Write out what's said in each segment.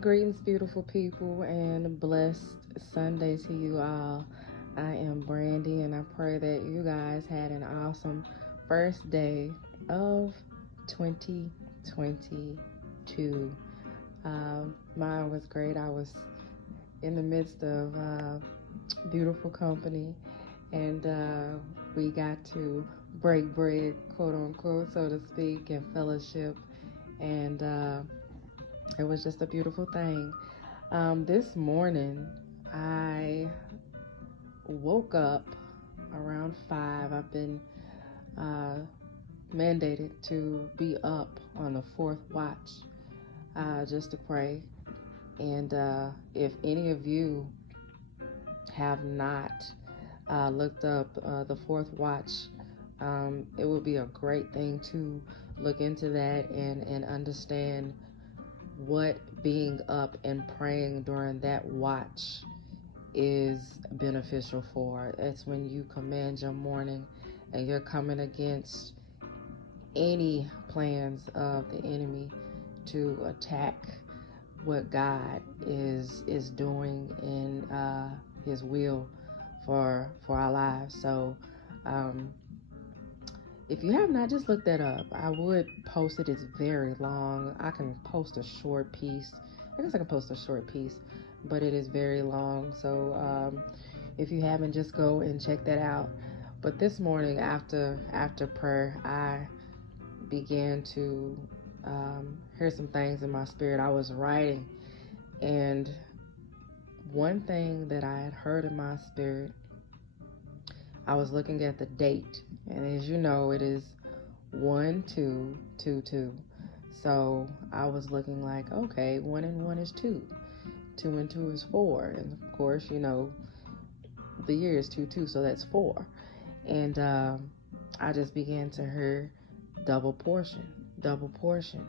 Greetings, beautiful people, and blessed Sunday to you all. I am Brandy, and I pray that you guys had an awesome first day of 2022. Mine was great. I was in the midst of beautiful company, and we got to break bread, quote unquote, so to speak, and fellowship, and it was just a beautiful thing. This morning, I woke up around 5. I've been uh, mandated to be up on the fourth watch just to pray. And if any of you have not looked up the fourth watch, it would be a great thing to look into that and understand what being up and praying during that watch is beneficial for. It's when you command your morning and you're coming against any plans of the enemy to attack what God is doing in his will for our lives. So if you have not, just look that up. I would post it. It's very long. I can post a short piece. I guess I can post a short piece, but it is very long. So if you haven't, just go and check that out. But this morning, after prayer, I began to hear some things in my spirit. I was writing, and one thing that I had heard in my spirit, I was looking at the date, and as you know, it is 1222. So I was looking like, okay, 1 and 1 is 2, 2 and 2 is 4, and of course, you know, the year is 22, so that's 4. And I just began to hear double portion, double portion,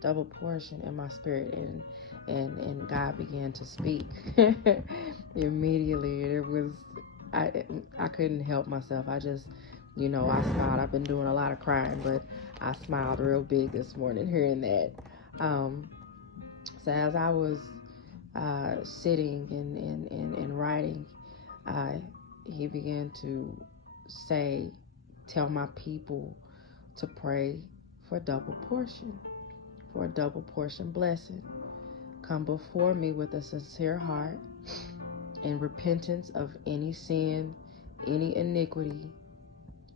double portion in my spirit, and God began to speak immediately. It was I couldn't help myself. I just, I smiled. I've been doing a lot of crying, but I smiled real big this morning hearing that. So as I was sitting and writing, he began to tell my people to pray for double portion, for a double portion blessing. Come before me with a sincere heart and repentance of any sin, any iniquity,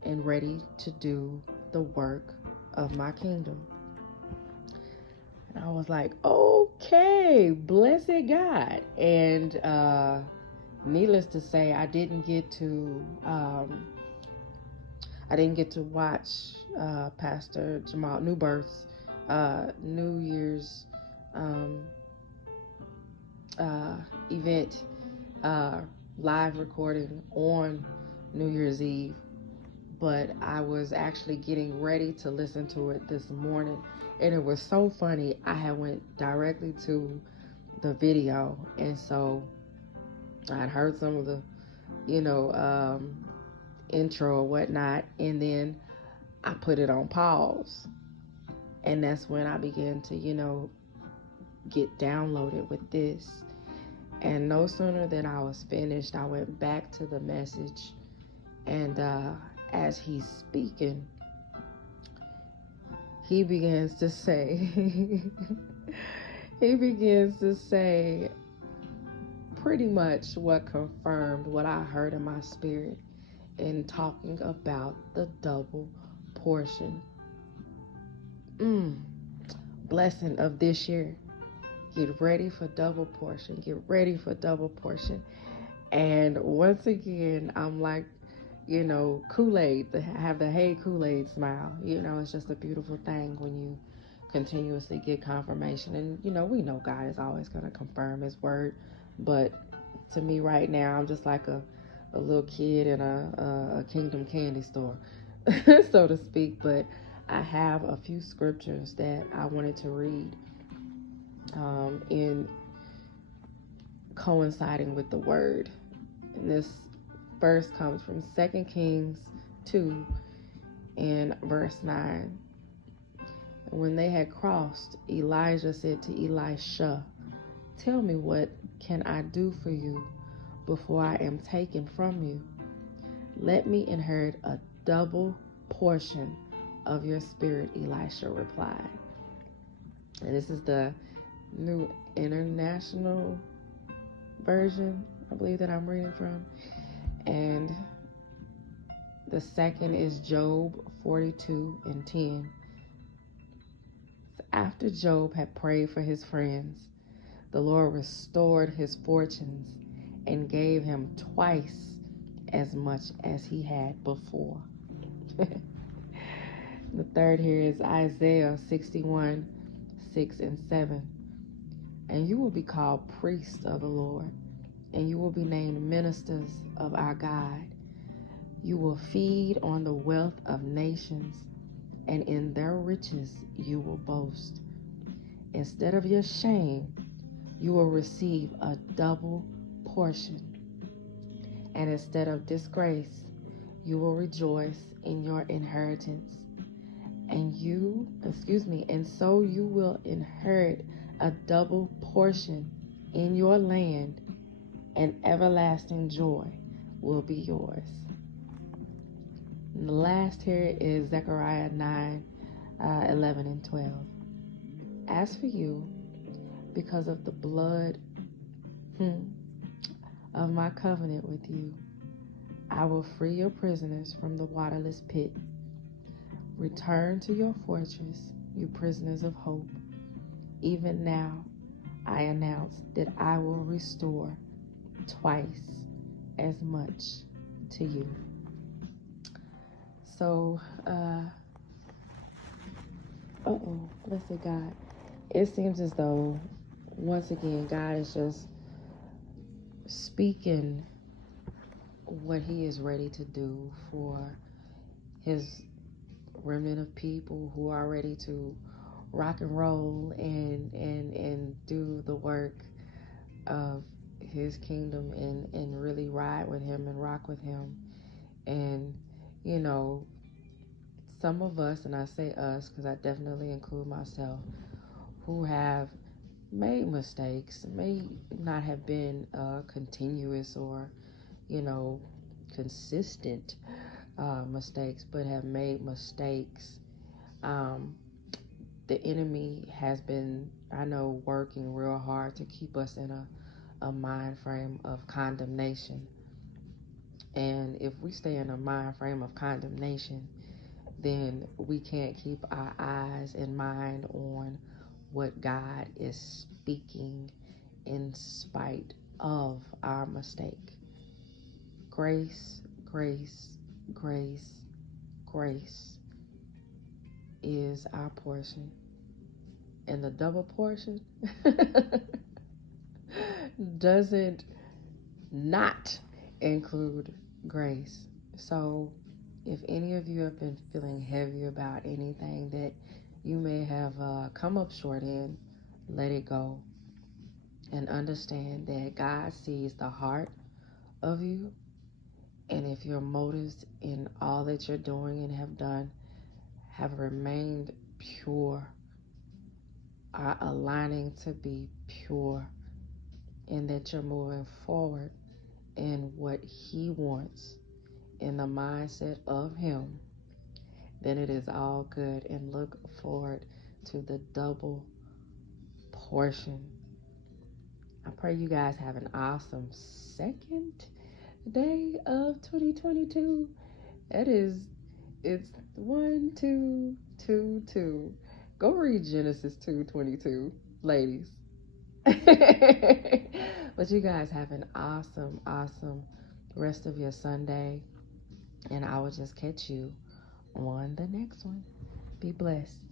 and ready to do the work of my kingdom. And I was like, okay, blessed God. And needless to say, I didn't get to watch Pastor Jamal Newberth's New Year's event, live recording on New Year's Eve, but I was actually getting ready to listen to it this morning, and it was so funny. I had went directly to the video, and so I'd heard some of the intro or whatnot, and then I put it on pause, and that's when I began to get downloaded with this. And no sooner than I was finished, I went back to the message, and as he's speaking, he begins to say pretty much what confirmed what I heard in my spirit in talking about the double portion blessing of this year. Get ready for double portion. Get ready for double portion. And once again, I'm like, Kool-Aid, have the hey Kool-Aid smile. It's just a beautiful thing when you continuously get confirmation. And, we know God is always going to confirm his word. But to me right now, I'm just like a little kid in a kingdom candy store, so to speak. But I have a few scriptures that I wanted to read in coinciding with the word. And this verse comes from 2 Kings 2 and verse 9. When they had crossed, Elijah said to Elisha, Tell me, what can I do for you before I am taken from you? Let me inherit a double portion of your spirit, Elisha replied. And this is the New International Version, I believe, that I'm reading from. And the second is Job 42:10. After Job had prayed for his friends, the Lord restored his fortunes and gave him twice as much as he had before. The third here is Isaiah 61:6-7. And you will be called priests of the Lord, and you will be named ministers of our God. You will feed on the wealth of nations, and in their riches you will boast. Instead of your shame, you will receive a double portion. And instead of disgrace, you will rejoice in your inheritance. And so you will inherit a double portion in your land, and everlasting joy will be yours. And the last here is Zechariah 9:11-12. As for you, because of the blood of my covenant with you, I will free your prisoners from the waterless pit. Return to your fortress, you prisoners of hope. Even now, I announce that I will restore twice as much to you. So, blessed God. It seems as though, once again, God is just speaking what he is ready to do for his remnant of people who are ready to rock and roll and do the work of his kingdom and really ride with him and rock with him. And some of us, and I say us because I definitely include myself, who have made mistakes, may not have been continuous or consistent mistakes, but have made mistakes. The enemy has been, I know, working real hard to keep us in a mind frame of condemnation. And if we stay in a mind frame of condemnation, then we can't keep our eyes and mind on what God is speaking in spite of our mistake. Grace, grace, grace, grace is our portion. And the double portion doesn't not include grace. So if any of you have been feeling heavy about anything that you may have come up short in, let it go. And understand that God sees the heart of you. And if your motives in all that you're doing and have done have remained pure, are aligning to be pure, and that you're moving forward in what he wants, in the mindset of him, then it is all good, and look forward to the double portion. I pray you guys have an awesome second day of 2022. It's 1, 2, 2, 2. Go read Genesis 2:22, ladies. But you guys have an awesome, awesome rest of your Sunday, and I will just catch you on the next one. Be blessed.